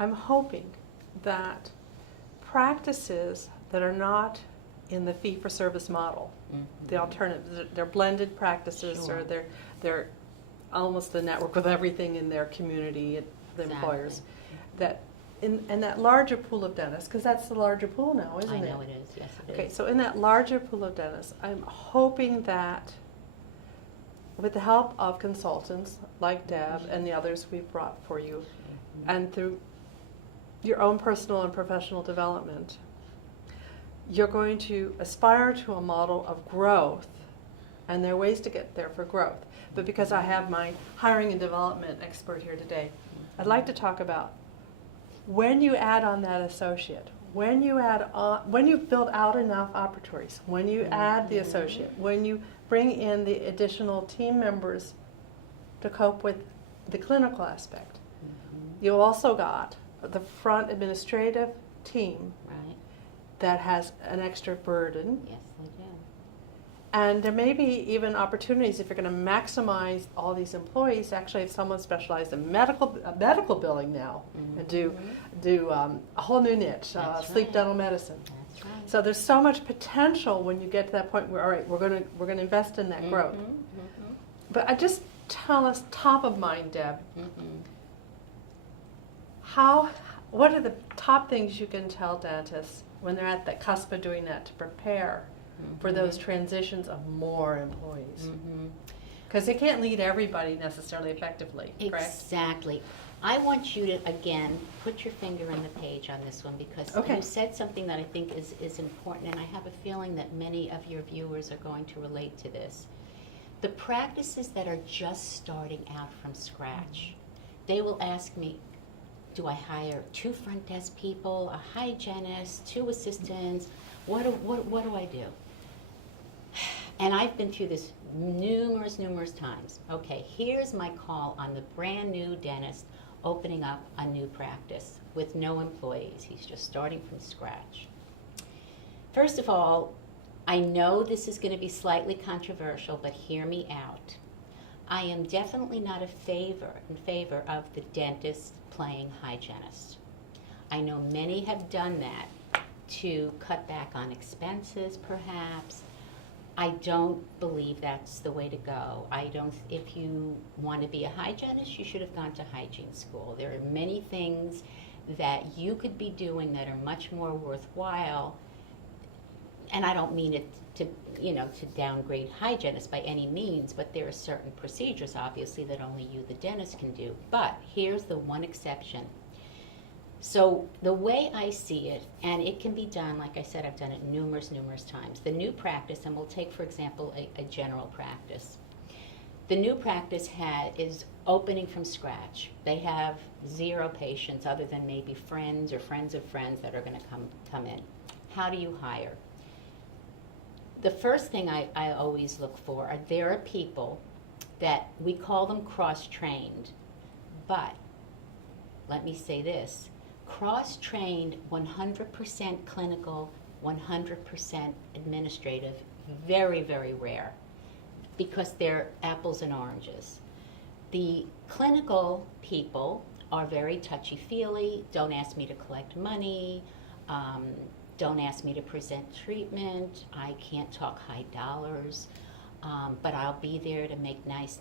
I'm hoping that practices that are not in the fee-for-service model, the alternatives, they're blended practices, Sure. or they're almost a network with everything in their community, the employers, that in that larger pool of dentists, because that's the larger pool now, isn't it? I know it is, yes it is. Okay, so in that larger pool of dentists, I'm hoping that with the help of consultants like Deb and the others we've brought for you, and through your own personal and professional development, you're going to aspire to a model of growth, and there are ways to get there for growth. But because I have my hiring and development expert here today, I'd like to talk about when you add on that associate, when you add on, when you build out enough operatories, when you add the associate, when you bring in the additional team members to cope with the clinical aspect. You also got the front administrative team Right. that has an extra burden. Yes, they do. And there may be even opportunities if you're going to maximize all these employees. Actually, if someone specialized in medical billing now and do a whole new niche, That's sleep right. dental medicine. That's right. So there's so much potential when you get to that point where, all right, we're going to invest in that growth. But I just tell us top of mind, Deb, what are the top things you can tell dentists when they're at the cusp of doing that to prepare for those transitions of more employees? Because they can't lead everybody necessarily effectively, correct? Exactly. I want you to, again, put your finger in the page on this one, because Okay. you said something that I think is important, and I have a feeling that many of your viewers are going to relate to this. The practices that are just starting out from scratch, they will ask me, do I hire 2 front desk people, a hygienist, 2 assistants? What do I do? And I've been through this numerous times. Okay, here's my call on the brand new dentist opening up a new practice with no employees. He's just starting from scratch. First of all, I know this is going to be slightly controversial, but hear me out. I am definitely not in favor of the dentist playing hygienist. I know many have done that to cut back on expenses, perhaps. I don't believe that's the way to go. If you want to be a hygienist, you should have gone to hygiene school. There are many things that you could be doing that are much more worthwhile. And I don't mean it to downgrade hygienists by any means, but there are certain procedures, obviously, that only you, the dentist, can do. But here's the one exception. So the way I see it, and it can be done, like I said, I've done it numerous times. The new practice, and we'll take, for example, a general practice. The new practice is opening from scratch. They have 0 patients other than maybe friends or friends of friends that are going to come in. How do you hire? The first thing I always look for are there are people that we call them cross-trained, but let me say this, cross-trained 100% clinical, 100% administrative, very rare, because they're apples and oranges. The clinical people are very touchy-feely, don't ask me to collect money, don't ask me to present treatment, I can't talk high dollars, but I'll be there to make nice.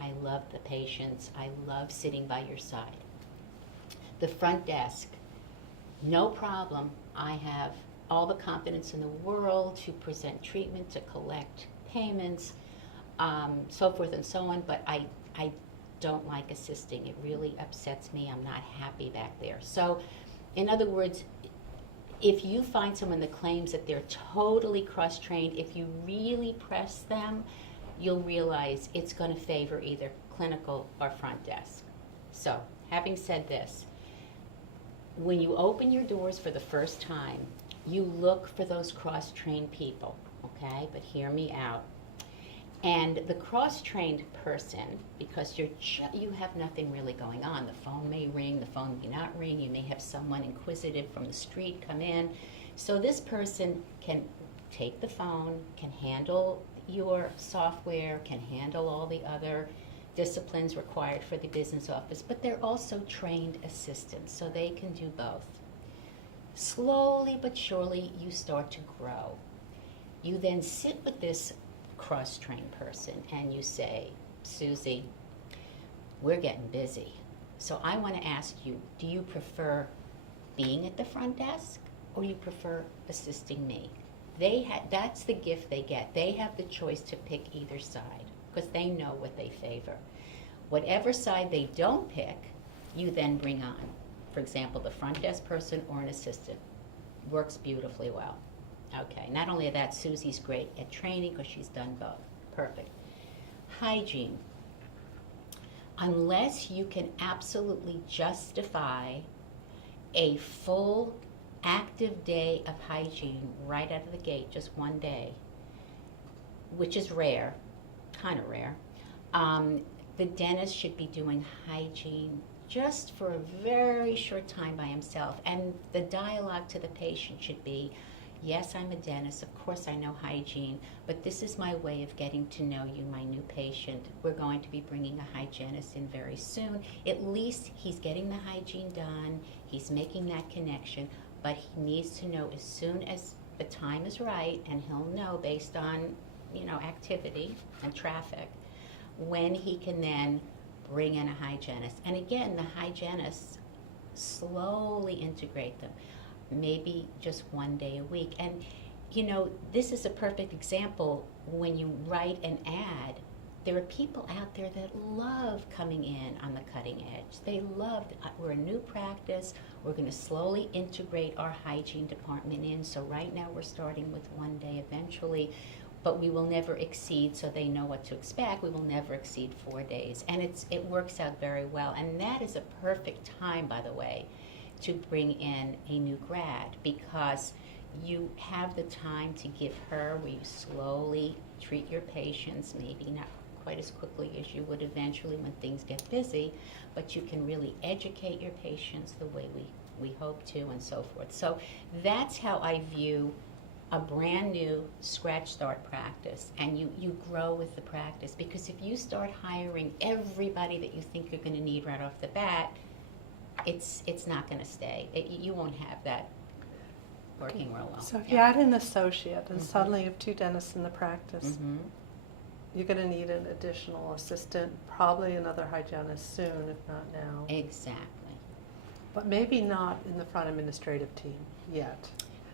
I love the patients, I love sitting by your side. The front desk, no problem. I have all the confidence in the world to present treatment, to collect payments, so forth and so on, but I don't like assisting. It really upsets me. I'm not happy back there. So, in other words, if you find someone that claims that they're totally cross-trained, if you really press them, you'll realize it's going to favor either clinical or front desk. So, having said this, when you open your doors for the first time, you look for those cross-trained people, okay? But hear me out. And the cross-trained person, because you have nothing really going on. The phone may ring, the phone may not ring. You may have someone inquisitive from the street come in. So this person can take the phone, can handle your software, can handle all the other disciplines required for the business office, but they're also trained assistants, so they can do both. Slowly but surely, you start to grow. You then sit with this cross-trained person and you say, Susie, we're getting busy. So I want to ask you, do you prefer being at the front desk or you prefer assisting me? That's the gift they get. They have the choice to pick either side because they know what they favor. Whatever side they don't pick, you then bring on. For example, the front desk person or an assistant. Works beautifully well. Okay, not only that, Susie's great at training because she's done both. Perfect. Hygiene. Unless you can absolutely justify a full active day of hygiene right out of the gate, just one day, which is rare, kind of rare, the dentist should be doing hygiene just for a very short time by himself. And the dialogue to the patient should be, yes, I'm a dentist. Of course I know hygiene, but this is my way of getting to know you, my new patient. We're going to be bringing a hygienist in very soon. At least he's getting the hygiene done. He's making that connection, but he needs to know as soon as the time is right, and he'll know based on, activity and traffic, when he can then bring in a hygienist. And again, the hygienists slowly integrate them, maybe just one day a week. And this is a perfect example. When you write an ad, there are people out there that love coming in on the cutting edge. They love, we're a new practice, we're going to slowly integrate our hygiene department in. So right now we're starting with one day eventually, but we will never exceed, so they know what to expect, we will never exceed 4 days. And it works out very well. And that is a perfect time, by the way, to bring in a new grad, because you have the time to give her, where you slowly treat your patients, maybe not quite as quickly as you would eventually when things get busy, but you can really educate your patients the way we hope to, and so forth. So that's how I view a brand new scratch start practice, and you grow with the practice, because if you start hiring everybody that you think you're going to need right off the bat, it's not going to stay. You won't have that working real well. So if you add an associate and suddenly you have 2 dentists in the practice, you're going to need an additional assistant, probably another hygienist soon, if not now. Exactly. But maybe not in the front administrative team yet.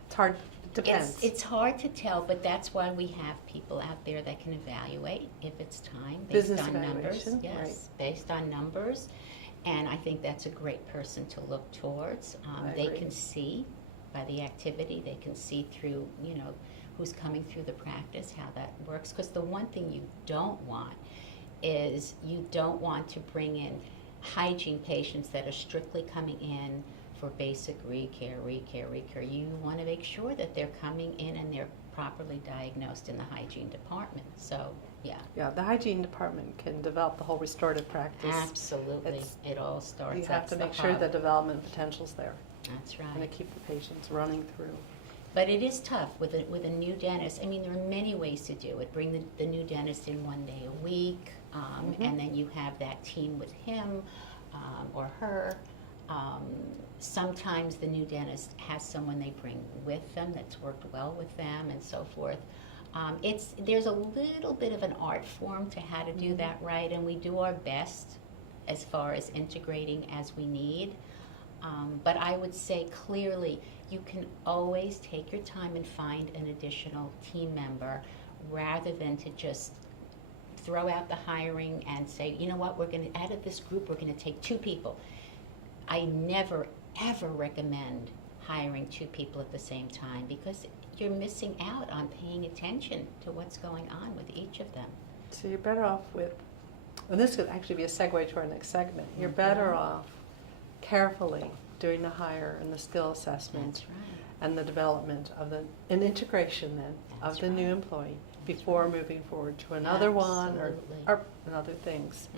It's hard. It depends. It's hard to tell, but that's why we have people out there that can evaluate if it's time based Business on numbers. evaluation, Yes, right. Based on numbers. And I think that's a great person to look towards. They agree. can see by the activity, they can see through, who's coming through the practice, how that works. Because the one thing you don't want is you don't want to bring in hygiene patients that are strictly coming in for basic recare. You want to make sure that they're coming in and they're properly diagnosed in the hygiene department. So, yeah. Yeah, the hygiene department can develop the whole restorative practice. Absolutely. It all starts. You have to that's make the sure hub. the development potential's there, That's right. and to keep the patients running through. But it is tough with a new dentist. I mean, there are many ways to do it. Bring the new dentist in one day a week, and then you have that team with him or her. Sometimes the new dentist has someone they bring with them that's worked well with them, and so forth. There's a little bit of an art form to how to do that right, and we do our best as far as integrating as we need. But I would say clearly, you can always take your time and find an additional team member, rather than to just throw out the hiring and say, you know what, we're going to, out of this group, we're going to take 2 people. I never, ever recommend hiring 2 people at the same time, because you're missing out on paying attention to what's going on with each of them. So you're better off with, and this could actually be a segue to our next segment, you're better off carefully doing the hire and the skill assessment That's right. and the development of an integration then That's of the new right. employee before moving forward to another one Absolutely. or other things.